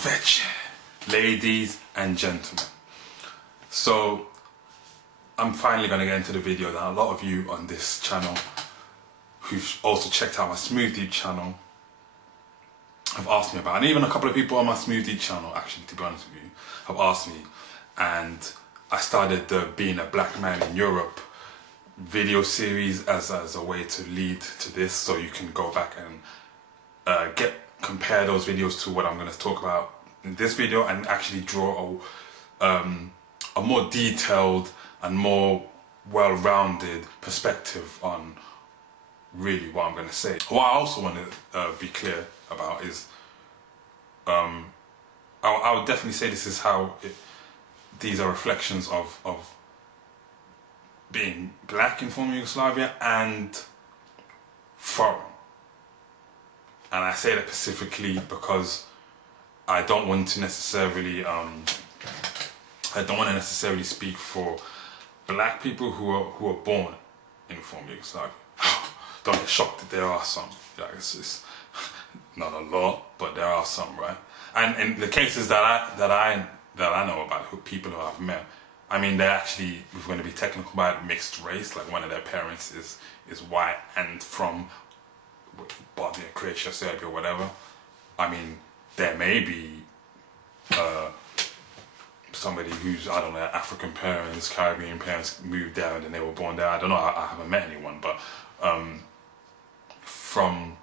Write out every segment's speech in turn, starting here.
Salvece, ladies and gentlemen. So I'm finally going to get into the video that a lot of you on this channel who've also checked out my Smooth Deep channel have asked me about, and even a couple of people on my Smooth Deep channel, actually, to be honest with you, have asked me. And I started the Being a Black Man in Europe video series as a way to lead to this, so you can go back and compare those videos to what I'm going to talk about in this video, and actually draw a more detailed and more well-rounded perspective on really what I'm going to say. What I also want to be clear about is I would definitely say this is how these are reflections of being black in former Yugoslavia and foreign. And I say that specifically because I don't want to necessarily speak for black people who are born in former Yugoslavia. Don't get shocked that there are some. Like it's not a lot, but there are some, right? And in the cases that I know about, people who I've met, I mean, they're actually, if we're going to be technical about it, mixed race. Like one of their parents is white and from Bosnia, Croatia, Serbia, whatever. I mean, there may be somebody who's, I don't know, African parents, Caribbean parents moved there and then they were born there. I don't know, I haven't met anyone, but from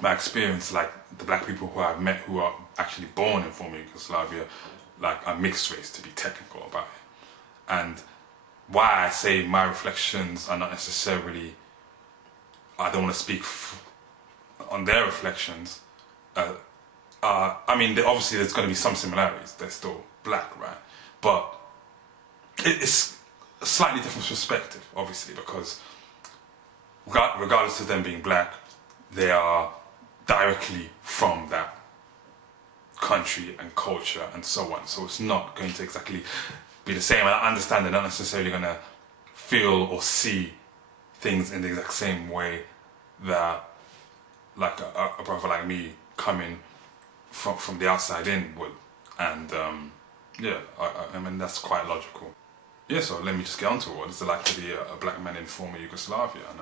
my experience, like the black people who I've met who are actually born in former Yugoslavia, like a mixed race, to be technical about it. And why I say my reflections are not necessarily, I don't want to speak on their reflections. I mean, obviously there's going to be some similarities. They're still black, right? But it's a slightly different perspective, obviously, because regardless of them being black, they are directly from that country and culture and so on. So it's not going to exactly be the same. And I understand they're not necessarily going to feel or see things in the exact same way that like a brother like me coming from the outside in would. And yeah, I mean, that's quite logical. Yeah, so let me just get on to what it's like to be a black man in former Yugoslavia. And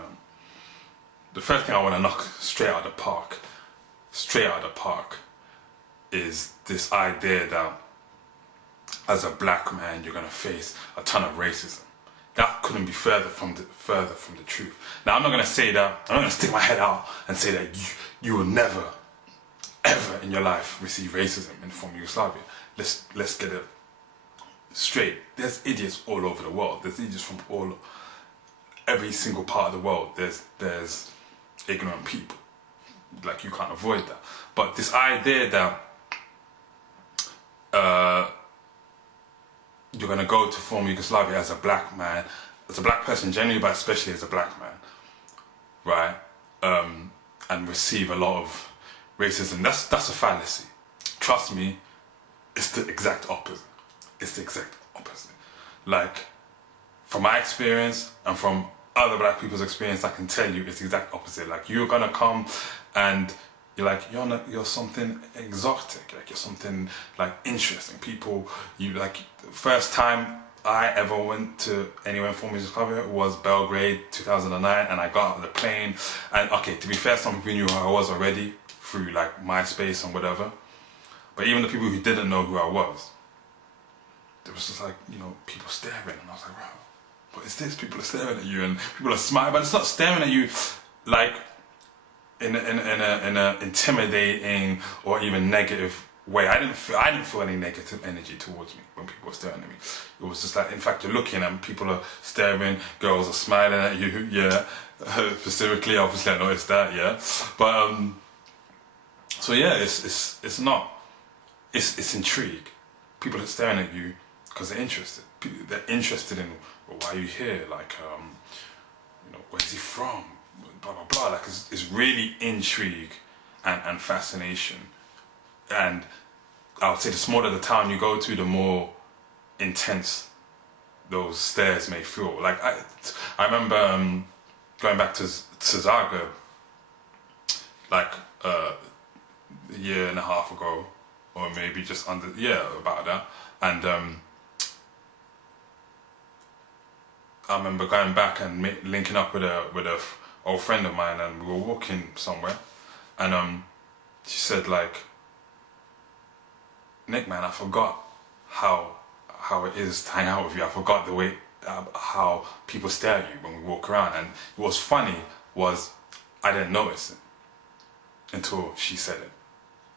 the first thing I want to knock straight out of the park, is this idea that as a black man you're going to face a ton of racism. That couldn't be further from the truth. Now, I'm not going to say that, I'm not going to stick my head out and say that you will never, ever in your life receive racism in former Yugoslavia. Let's get it straight. There's idiots all over the world. There's idiots from every single part of the world. There's ignorant people. Like, you can't avoid that. But this idea that you're going to go to former Yugoslavia as a black man, as a black person generally, but especially as a black man, right, and receive a lot of racism, that's a fallacy. Trust me, it's the exact opposite. It's the exact opposite. Like, from my experience and from other black people's experience, I can tell you it's the exact opposite. Like, you're going to come and you're like, you're something exotic, like you're something like interesting. People, you like, first time I ever went to anywhere in former Yugoslavia was Belgrade, 2009, and I got out of the plane. And okay, to be fair, some people knew who I was already through like MySpace and whatever. But even the people who didn't know who I was, there was just like, you know, people staring, and I was like, wow, what is this? People are staring at you, and people are smiling, but it's not staring at you like in a intimidating or even negative way. I didn't feel any negative energy towards me when people were staring at me. It was just like, in fact, you're looking and people are staring, girls are smiling at you, yeah. Specifically, obviously, I noticed that, yeah. But so yeah, it's intrigue. People are staring at you because they're interested. They're interested in, well, why are you here? Like, you know, where's he from? Blah blah blah. Like, it's really intrigue and fascination. And I would say the smaller the town you go to, the more intense those stares may feel. Like, I remember going back to Zagreb like a year and a half ago, or maybe just under, yeah, about that. And I remember going back and linking up with a old friend of mine, and we were walking somewhere, and she said like, Nick, man, I forgot how it is to hang out with you. I forgot the way how people stare at you when we walk around. And what was funny was I didn't notice it until she said it,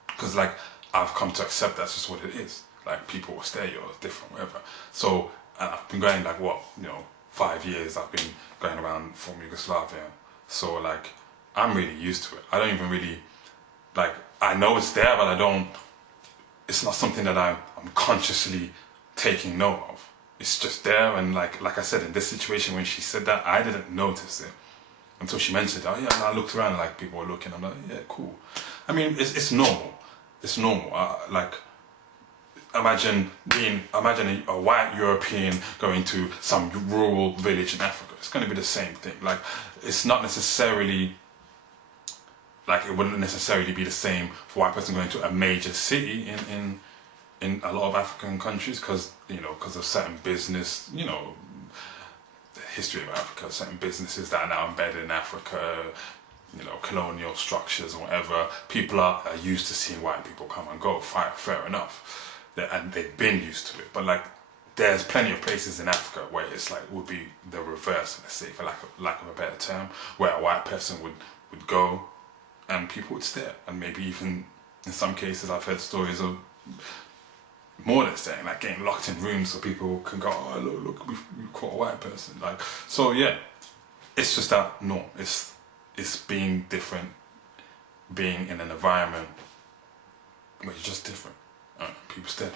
because like I've come to accept that's just what it is. Like people will stare at you, or different, whatever. So I've been going like 5 years. I've been going around former Yugoslavia. So like I'm really used to it. I don't even really like. I know it's there, but I don't. It's not something that I'm consciously taking note of. It's just there, and like I said, in this situation when she said that, I didn't notice it until she mentioned it. Oh yeah, and I looked around and like people were looking. I'm like, yeah, cool. I mean, it's normal. It's normal. Like imagine a white European going to some rural village in Africa. It's going to be the same thing. Like it's not necessarily. Like it wouldn't necessarily be the same for a white person going to a major city in a lot of African countries, because of certain business, the history of Africa, certain businesses that are now embedded in Africa, colonial structures or whatever. People are used to seeing white people come and go. Fair enough, and they've been used to it. But like, there's plenty of places in Africa where it's like would be the reverse, let's say, for lack of a better term, where a white person would go. And people would stare, and maybe even in some cases I've heard stories of more than staring, like getting locked in rooms so people can go, oh look, we've caught a white person. Like, so yeah, it's just that norm. It's being different, being in an environment where you're just different. People stare,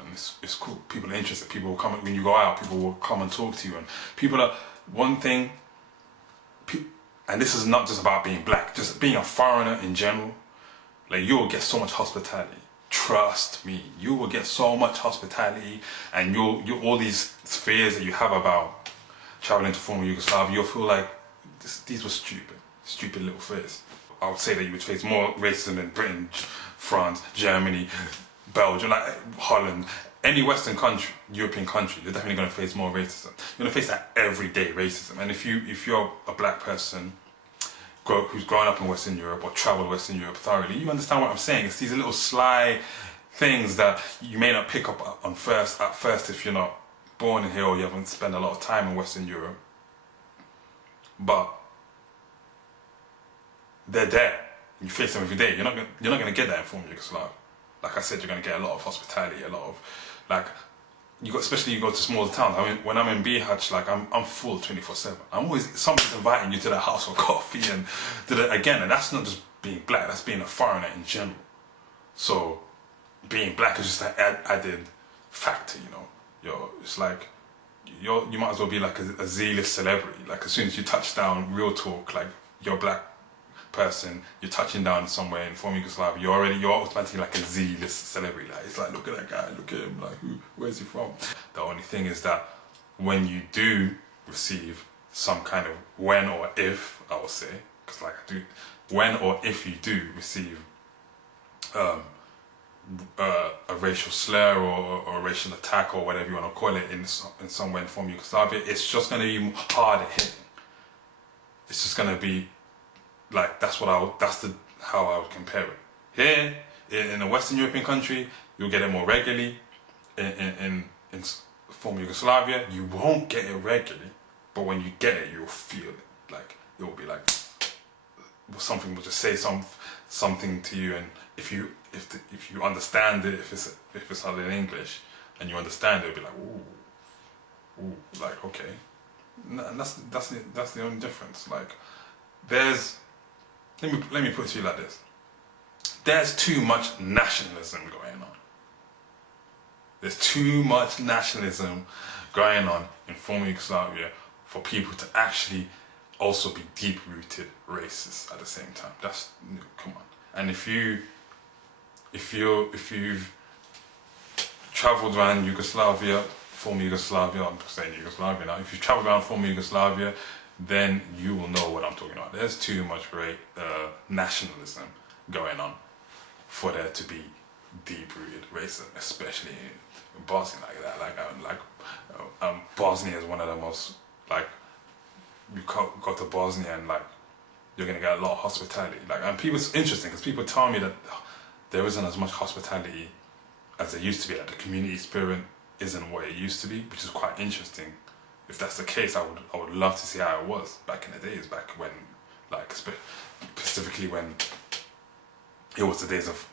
and it's cool. People are interested. People will come when you go out. People will come and talk to you, and people are one thing. And this is not just about being black, just being a foreigner in general. Like, you will get so much hospitality. Trust me, you will get so much hospitality, and you all these fears that you have about traveling to former Yugoslavia, you'll feel like these were stupid little fears. I would say that you would face more racism in Britain, France, Germany, Belgium, like Holland. Any Western country, European country, you're definitely going to face more racism. You're going to face that everyday racism. And if you're a black person who's grown up in Western Europe or travelled Western Europe thoroughly, you understand what I'm saying. It's these little sly things that you may not pick up at first if you're not born in here or you haven't spent a lot of time in Western Europe. But they're there. You face them every day. You're not going to get that in former Yugoslavia. Like I said, you're going to get a lot of hospitality, a lot of, like, especially you go to smaller towns. I mean, when I'm in Bihać, like, I'm full 24/7. I'm always, somebody's inviting you to their house for coffee and again, and that's not just being black, that's being a foreigner in general. So, being black is just an added factor, it's like, you might as well be like a Z-list celebrity. Like, as soon as you touch down, real talk, like, you're black person, you're touching down somewhere in former Yugoslavia, you're automatically like a Z-list celebrity. Like, it's like, look at that guy, look at him, like, where's he from? The only thing is that when you do receive some kind of, when or if, I will say, because like I do, when or if you do receive a racial slur or a racial attack or whatever you want to call it in somewhere in former Yugoslavia, it's just going to be harder hitting. It's just going to be like, how I would compare it. Here, in a Western European country, you'll get it more regularly. In former Yugoslavia, you won't get it regularly, but when you get it, you'll feel it. Like, it will be like, something will just say something to you, and if you understand it, if it's not in English, and you understand it, it'll be like, ooh, like, okay. And that's the only difference. Like, let me put it to you like this. There's too much nationalism going on. There's too much nationalism going on in former Yugoslavia for people to actually also be deep-rooted racists at the same time. Come on. And if you've travelled around Yugoslavia, former Yugoslavia, I'm saying Yugoslavia now, if you've travelled around former Yugoslavia, then you will know what I'm talking about. There's too much nationalism going on for there to be deep racism, especially in Bosnia like that. Bosnia is one of the most, like, you go to Bosnia and like you're gonna get a lot of hospitality. Like, and people, it's interesting because people tell me that there isn't as much hospitality as there used to be. Like, the community spirit isn't what it used to be, which is quite interesting. If that's the case, I would love to see how it was back in the days, back when, like, specifically when it was the days of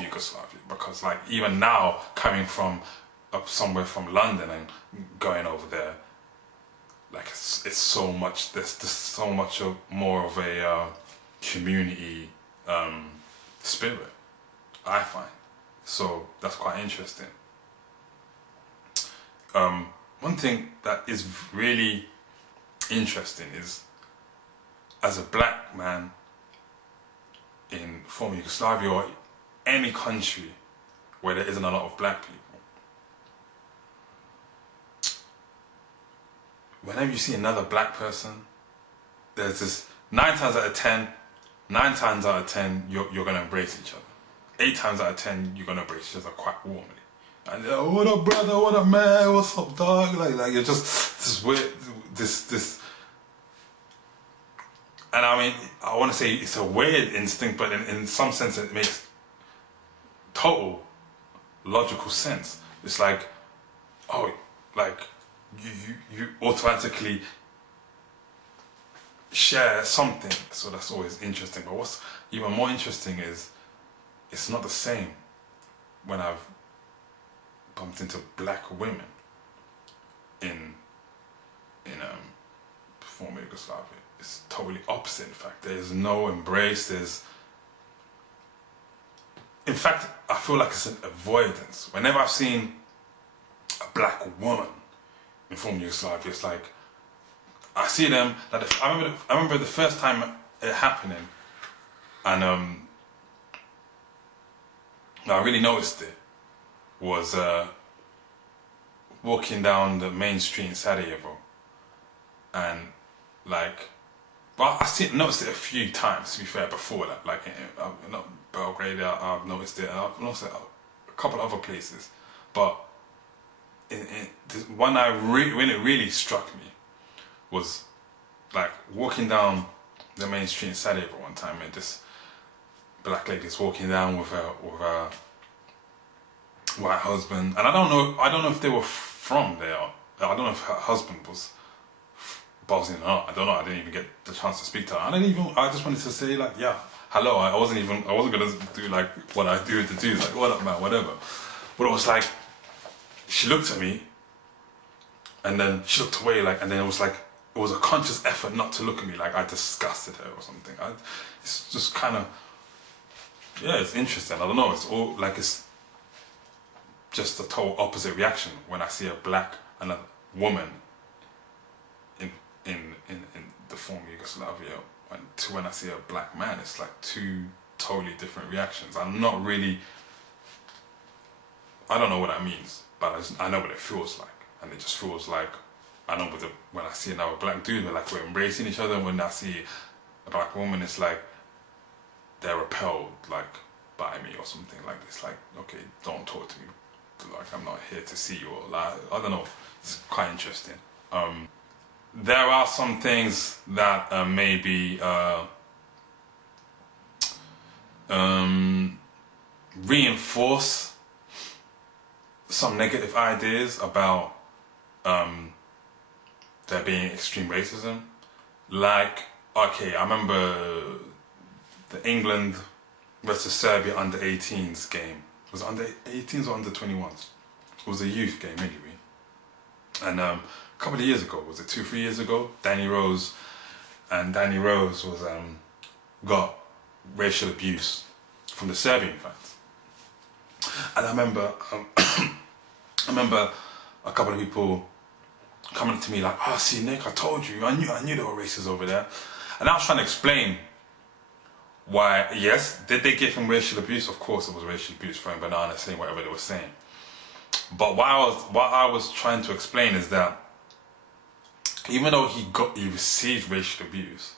Yugoslavia. Because like even now, coming from somewhere from London and going over there, like it's so much. There's so much more of a community spirit, I find. So that's quite interesting. One thing that is really interesting is, as a black man in former Yugoslavia or any country where there isn't a lot of black people, whenever you see another black person, there's this 9 times out of 10 you're gonna embrace each other. 8 times out of 10 you're gonna embrace each other quite warmly. And they're, oh, what up, brother? What up, man? What's up, dog? Like you're just this weird, this. And I mean, I want to say it's a weird instinct, but in some sense it makes total logical sense. It's like, oh, like you automatically share something, so that's always interesting. But what's even more interesting is it's not the same when I've bumped into black women in former Yugoslavia. It's totally opposite. In fact, there's no embrace. In fact, I feel like it's an avoidance. Whenever I've seen a black woman in former Yugoslavia, it's like I see them. Like I remember the first time it happening, and I really noticed it. Was walking down the main street in Sarajevo, and like, but noticed it a few times, to be fair, before that. Like, not Belgrade, I've noticed it, and I've noticed it a couple of other places. But when it really struck me was like walking down the main street in Sarajevo one time, and this black lady's walking down with her white husband, and I don't know if they were from there. I don't know if her husband was Bosnian or not. I don't know. I didn't even get the chance to speak to her. I just wanted to say like, yeah, hello. I wasn't gonna do like what I do to do, like, what up, man, whatever. But it was like, she looked at me, and then she looked away, like, and then it was a conscious effort not to look at me, like I disgusted her or something. It's just kind of, yeah, it's interesting. I don't know. It's all like, it's just a total opposite reaction when I see a woman in the former Yugoslavia to when I see a black man. It's like two totally different reactions. I don't know what that means, but I know what it feels like, and it just feels like, I know when I see another black dude, we're embracing each other. When I see a black woman, it's like they're repelled, like, by me or something like this. Like, okay, don't talk to me. Like, I'm not here to see you, or like, I don't know. It's quite interesting. There are some things that maybe reinforce some negative ideas about there being extreme racism. Like, okay, I remember the England versus Serbia under 18s game. Was it under 18s or under 21s? It was a youth game anyway. And a couple of years ago, was it 2-3 years ago? Danny Rose was got racial abuse from the Serbian fans. And I remember a couple of people coming to me like, oh, see, Nick, I told you, I knew there were racists over there. And I was trying to explain why, yes, did they give him racial abuse? Of course it was racial abuse, throwing bananas, saying whatever they were saying. But what I was trying to explain is that even though he received racial abuse,